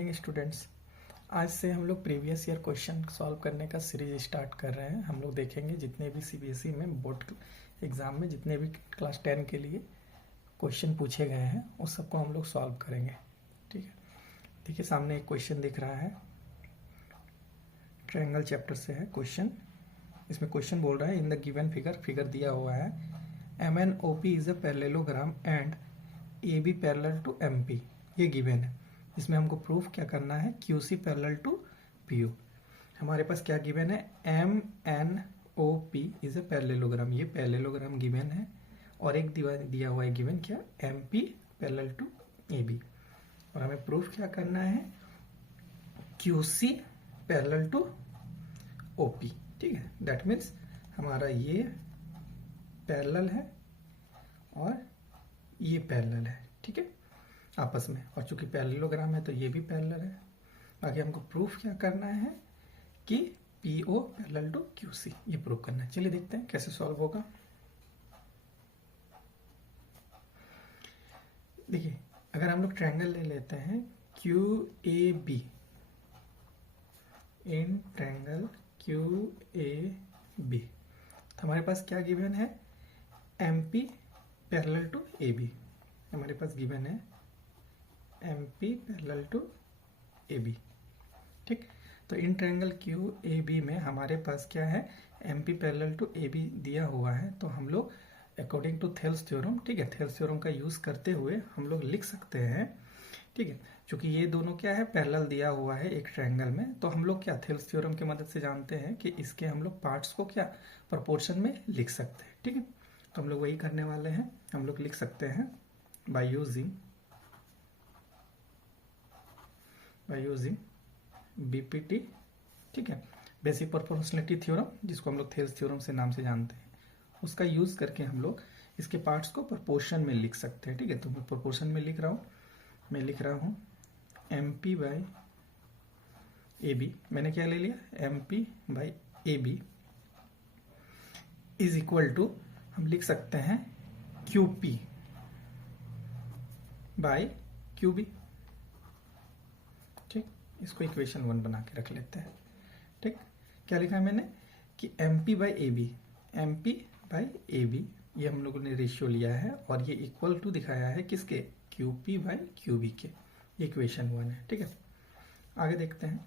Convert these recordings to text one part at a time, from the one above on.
Evening students. आज से हम लोग प्रीवियस ईयर क्वेश्चन सॉल्व करने का सीरीज स्टार्ट कर रहे हैं। हम लोग देखेंगे जितने भी सीबीएसई में बोर्ड एग्जाम में जितने भी क्लास 10 के लिए क्वेश्चन पूछे गए हैं उस सबको हम लोग सॉल्व करेंगे। ठीक है, देखिए सामने एक क्वेश्चन दिख रहा है, ट्रायंगल चैप्टर से है क्वेश्चन। इसमें क्वेश्चन बोल रहा है इन द गिवन फिगर दिया हुआ है MNOP is a parallelogram and AB parallel to MP, ये गिवन है। इसमें हमको प्रूफ क्या करना है, QC पैरेलल टू PO। हमारे पास क्या गिवन है, MNOP इज अ पैरेललोग्राम, ये पैरेललोग्राम गिवन है। और एक दिया हुआ है गिवन क्या, MP पैरेलल टू AB। और हमें प्रूफ क्या करना है, QC पैरेलल टू OP। ठीक है, दैट मीन्स हमारा ये पैरेलल है और ये पैरेलल है। ठीक है, आपस में, और चूंकि पैरेललोग्राम है तो ये भी पैरेलल है। बाकी हमको प्रूफ क्या करना है कि PO पैरेलल टू QC, ये प्रूफ करना है। चलिए देखते हैं कैसे सॉल्व होगा। देखिए अगर हम लोग ट्रायंगल ले लेते हैं QAB, इन ट्रायंगल QAB, तो हमारे पास क्या गिवन है, MP पैरेलल टू AB। हमारे पास गिवन है MP पैरेलल टू AB। ठीक, तो इन ट्रायंगल QAB में हमारे पास क्या है, MP पैरेलल टू AB दिया हुआ है। तो हम लोग अकॉर्डिंग थू थेल्स थ्योरम, ठीक है, थेल्स थ्योरम का यूज करते हुए हम लोग लिख सकते हैं। ठीक है, क्योंकि ये दोनों क्या है, पैरेलल दिया हुआ है एक ट्रायंगल में, तो हम लोग क्या थेल्स थ्योरम की मदद से जानते हैं कि इसके हम लोग पार्ट्स को क्या प्रोपोर्शन में लिख सकते हैं। ठीक है, तो हम लोग वही करने वाले हैं। हम लोग लिख सकते हैं बाय यूजिंग BPT, ठीक है, बेसिक प्रोपोर्शनलिटी थ्योरम, जिसको हम लोग थेल्स थ्योरम से नाम से जानते हैं, उसका यूज करके हम लोग इसके पार्ट्स को प्रोपोर्शन में लिख सकते हैं। ठीक है, तो मैं प्रोपोर्शन में लिख रहा हूँ, मैं लिख रहा हूँ MP बाई AB। मैंने क्या ले लिया, MP by AB is equal to, हम लिख सकते हैं QP बाई QB। ठीक, इसको इक्वेशन 1 बना के रख लेते हैं। ठीक, क्या लिखा है मैंने कि MP बाई AB, ये हम लोगों ने रेशियो लिया है और ये इक्वल टू दिखाया है किसके, QP बाई QB के। ये इक्वेशन 1 है। ठीक है, आगे देखते हैं।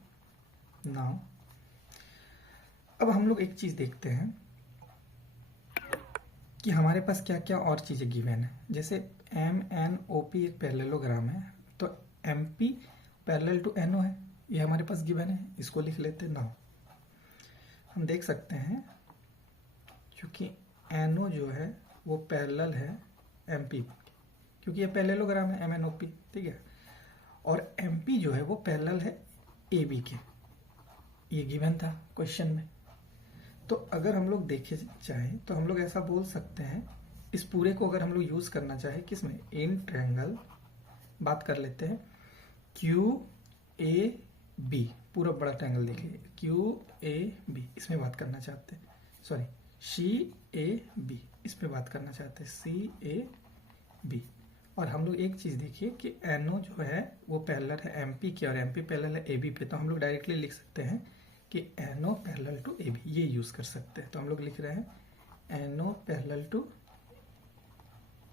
नाउ अब हम लोग एक चीज देखते हैं कि हमारे पास क्या क्या और चीजें गिवन है। जैसे MNOP एक पैरेललोग्राम है, तो MP पैरेलल टू NO है, ये हमारे पास गिवन है, इसको लिख लेते हैं। नाउ हम देख सकते हैं क्योंकि NO जो है वो पैरेलल है MP, क्योंकि ये पैरेललोग्राम है MNOP। ठीक है, और MP जो है वो पैरेलल है AB के, ये गिवन था क्वेश्चन में। तो अगर हम लोग देखे चाहे तो हम लोग ऐसा बोल सकते हैं, इस पूरे को अगर हम लोग यूज करना चाहे किसमें, इन ट्रायंगल, बात कर लेते हैं QAB, पूरा बड़ा ट्रायंगल देखिए QAB, इसमें बात करना चाहते हैं, सॉरी CAB, इस पे बात करना चाहते हैं CAB। और हम लोग एक चीज देखिए कि NO जो है वो पैरेलल है MP के और MP पैरेलल है AB पे, तो हम लोग डायरेक्टली लिख सकते हैं कि NO पैरेलल टू AB, ये यूज कर सकते हैं। तो हम लोग लिख रहे हैं NO पैरेलल टू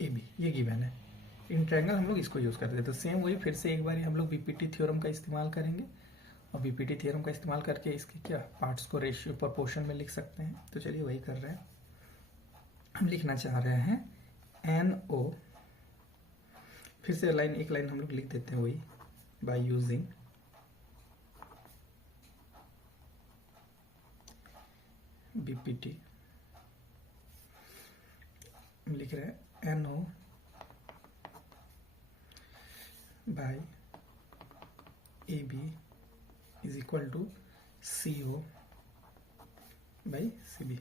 AB, ये गिवन है। इन ट्रायंगल हम लोग इसको यूज करते हैं। तो सेम वही फिर से एक बार हम लोग BPT थ्योरम का इस्तेमाल करेंगे और BPT थ्योरम का इस्तेमाल करके इसके क्या पार्ट्स को रेशियो प्रोपोर्शन में लिख सकते हैं। तो चलिए वही कर रहे हैं। हम लिखना चाह रहे हैं NO, फिर से एक लाइन हम लोग लिख देते हैं वही, बाय यूजिंग BPT। हम लिख रहे हैं NO by AB is equal to CO by CB।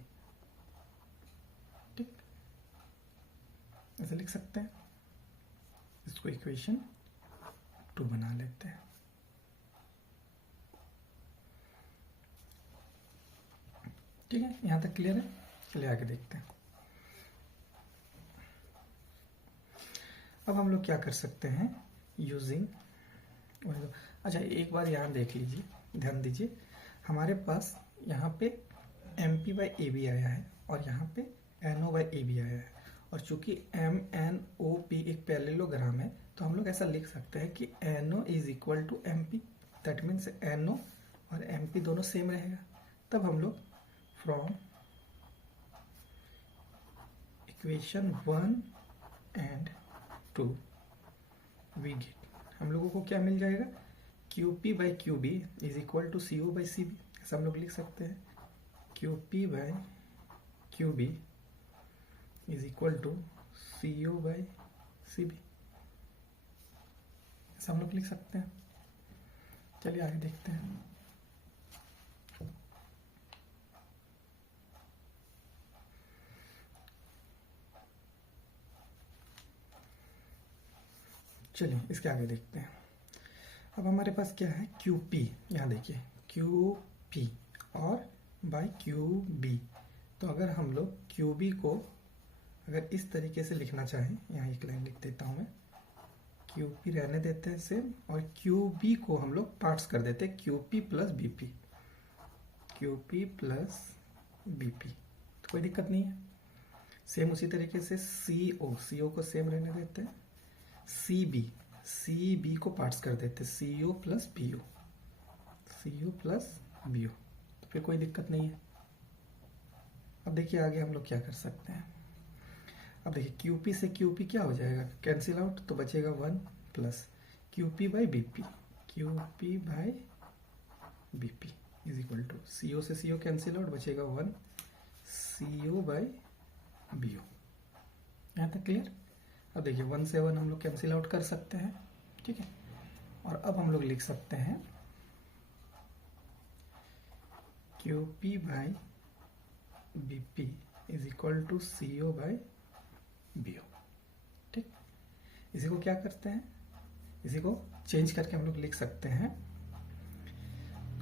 ठीक, ऐसे लिख सकते हैं। इसको इक्वेशन 2 बना लेते हैं। ठीक है, यहां तक क्लियर है। चलिए आगे देखते हैं। अब हम लोग क्या कर सकते हैं, यूजिंग अच्छा, एक बार यहाँ देख लीजिए, ध्यान दीजिए, हमारे पास यहाँ पे M P by A B आया है और यहाँ पे N O by A B आया है, और चूंकि एम एन ओ पी एक पैरेललोग्राम है तो हम लोग ऐसा लिख सकते हैं कि N O is equal to M P, that means N O और एम पी दोनों सेम रहेगा। तब हम लोग from equation 1 and 2 we get, हम लोगों को क्या मिल जाएगा, Q P by Q B is equal to C O by C B, ऐसा हम लोग लिख सकते हैं। Q P by Q B is equal to C O by C B, ऐसा हम लोग लिख सकते हैं। चलिए आगे देखते हैं। चलिए इसके आगे देखते हैं। अब हमारे पास क्या है, क्यू पी, यहाँ देखिए क्यू पी और बाई क्यू बी, तो अगर हम लोग क्यू बी को अगर इस तरीके से लिखना चाहें, यहाँ एक लाइन लिख देता हूँ मैं, क्यू पी रहने देते हैं सेम, और क्यू बी को हम लोग पार्ट्स कर देते हैं, Q P plus B P, Q P plus B P, तो कोई दिक्कत नहीं है। सेम उसी तरीके से सी ओ को सेम रहने देते हैं, सी बी को पार्ट्स कर देते हैं, सी ओ प्लस बी ओ, सी ओ प्लस बी ओ, तो फिर कोई दिक्कत नहीं है। अब देखिए आगे हम लोग क्या कर सकते हैं। अब देखिए क्यू पी से क्यू पी क्या हो जाएगा, कैंसिल आउट, तो बचेगा 1 plus Q P by B P, Q P by B P is equal to C O से सी ओ कैंसिल आउट, बचेगा 1 सी ओ बाई बी ओ। यहाँ तक क्लियर। अब देखिए 1 से 1 हम लोग कैंसिल आउट कर सकते हैं, ठीक है। और अब हम लोग लिख सकते हैं Q P by B P is equal to C O by B O, ठीक। इसी को क्या करते हैं, इसी को चेंज करके हम लोग लिख सकते हैं,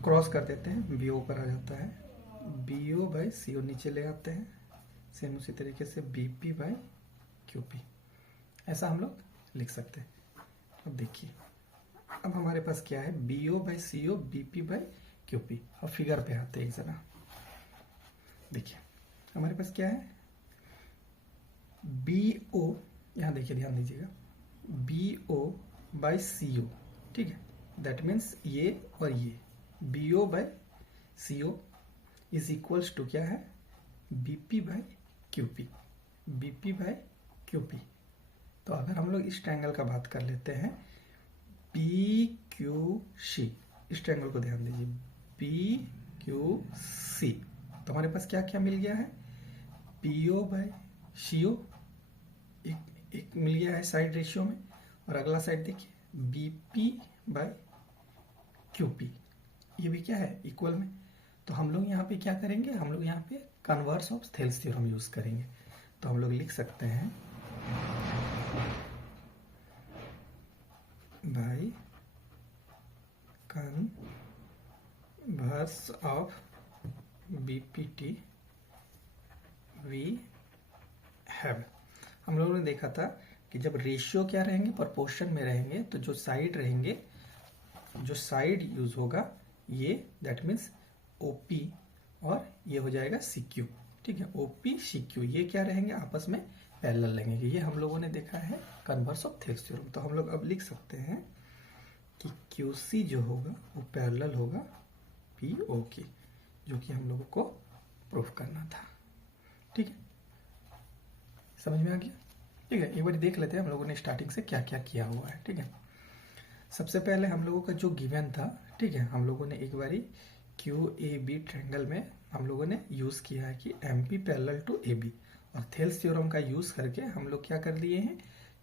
क्रॉस कर देते हैं, बी ओ ऊपर आ जाता है, बी ओ बाई सी ओ नीचे ले आते हैं, सेम उसी तरीके से B P by Q P, ऐसा हम लोग लिख सकते हैं। अब देखिए अब हमारे पास क्या है, B O by C O B P by Q P. अब फिगर पे आते हैं जरा, देखिए हमारे पास क्या है, बी ओ, यहाँ देखिए ध्यान दीजिएगा, बी ओ बाई सी ओ, ठीक है, दैट मीन्स ये और ये, B O by C O is equals to क्या है, B P by Q P, B P by Q P. तो अगर हम लोग इस ट्रायंगल का बात कर लेते हैं, पी क्यू सी, इस ट्रायंगल को ध्यान दीजिए, पी क्यू सी, तो हमारे पास क्या क्या मिल गया है, पी ओ बाई सी ओ एक मिल गया है साइड रेशियो में, और अगला साइड देखिए B P by Q P, ये भी क्या है, इक्वल में। तो हम लोग यहाँ पे क्या करेंगे, हम लोग यहाँ पे converse of Thales theorem use करेंगे। तो हम लोग लिख सकते हैं by converse of B P T we have, हम लोगों ने देखा था कि जब रेशियो क्या रहेंगे, प्रोपोर्शन में रहेंगे, तो जो साइड रहेंगे, जो साइड यूज होगा ये, दैट मीन्स ओपी, और ये हो जाएगा सी क्यू, ठीक है, ओपी सी क्यू, ये क्या रहेंगे, आपस में पैरेलल रहेंगे। ये हम लोगों ने देखा है कन्वर्स ऑफ थेल्स थ्योरम। तो हम लोग अब लिख सकते हैं कि क्यू सी जो होगा वो पैरेलल होगा पी ओ की, जो कि हम लोगों को प्रूफ करना था, ठीक है, समझ में आ गया, ठीक है। एक बार देख लेते हैं हम लोगों ने स्टार्टिंग से क्या क्या किया हुआ है, ठीक है। सबसे पहले हम लोगों का जो गिवन था, ठीक है, हम लोगों ने एक बारी क्यू ए बी ट्रायंगल में हम लोगों ने यूज किया है कि M P parallel to A B, और थेल्स थ्योरम का यूज करके हम लोग क्या कर दिए हैं,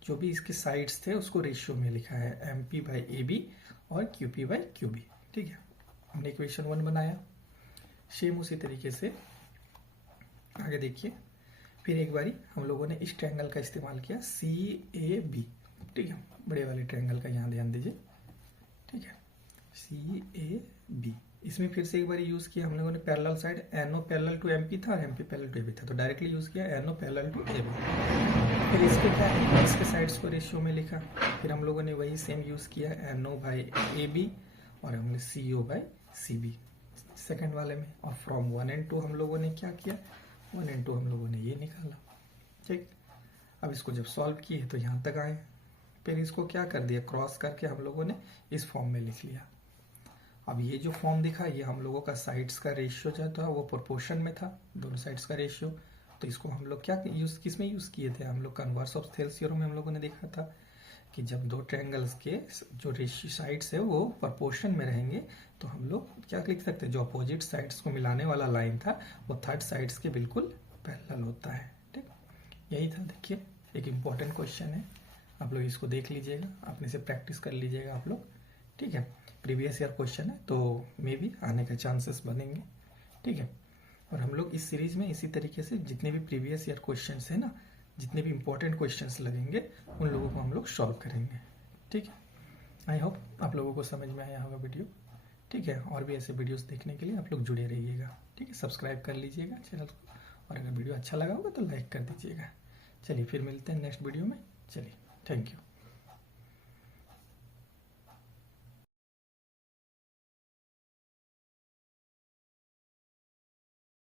जो भी इसके साइड्स थे उसको रेशियो में लिखा है, M P by A B और Q P by Q B, ठीक है। हमने इक्वेशन 1 बनाया। सेम उसी तरीके से आगे देखिए, फिर एक बारी हम लोगों ने इस ट्रायंगल का इस्तेमाल किया, सी ए बी, ठीक है, बड़े वाले ट्रायंगल का यहाँ ध्यान दीजिए, ठीक है, सी ए बी। इसमें फिर से एक बार यूज किया हम लोगों ने parallel side, NO parallel to MP था और एमपी पैरेलल टू एबी था, तो डायरेक्टली यूज किया एनओ पैरेलल टू एबी। फिर इसके क्या है, इसके साइड साइड्स को रेशियो में लिखा। फिर हम लोगों ने वही सेम यूज़ किया NO/AB और हमने CO/CB सेकंड वाले में। और फ्रॉम 1 and 2 हम लोगों ने क्या किया, 1 and 2 हम लोगों ने ये निकाला। ठीक, अब इसको जब सॉल्व किए तो यहाँ तक आए, फिर इसको क्या कर दिया, क्रॉस करके हम लोगों ने इस फॉर्म में लिख लिया। अब ये जो फॉर्म दिखा ये हम लोगों का साइड्स का रेशियो जो था वो प्रोपोर्शन में था, दोनों साइड्स का रेशियो। तो इसको हम लोग क्या यूज, किस में यूज किए थे, हम लोग कन्वर्स ऑफ थेल्स थ्योरम में हम लोगों ने देखा था कि जब दो ट्रायंगल्स के जो रेशियो साइड्स है वो प्रोपोर्शन में रहेंगे तो हम लोग क्या लिख सकते हैं, जो अपोजिट साइड्स को मिलाने वाला लाइन था वो थर्ड साइड्स के बिल्कुल पैरेलल होता है। ठीक, यही था। देखिए एक इम्पॉर्टेंट क्वेश्चन है, आप लोग इसको देख लीजिएगा, अपने से प्रैक्टिस कर लीजिएगा आप लोग। ठीक है, प्रीवियस ईयर क्वेश्चन है तो मे भी आने के चांसेस बनेंगे। ठीक है, और हम लोग इस सीरीज में इसी तरीके से जितने भी प्रीवियस ईयर क्वेश्चंस है ना, जितने भी इंपॉर्टेंट क्वेश्चंस लगेंगे उन लोगों को हम लोग सॉल्व करेंगे। ठीक है, आई होप आप लोगों को समझ में आया होगा वीडियो। ठीक है, और भी ऐसे वीडियोस देखने के लिए आप लोग जुड़े रहिएगा। ठीक है, सब्सक्राइब कर लीजिएगा चैनल को, और अगर वीडियो अच्छा लगा होगा तो लाइक कर दीजिएगा। चलिए फिर मिलते हैं नेक्स्ट वीडियो में। चलिए, थैंक यू।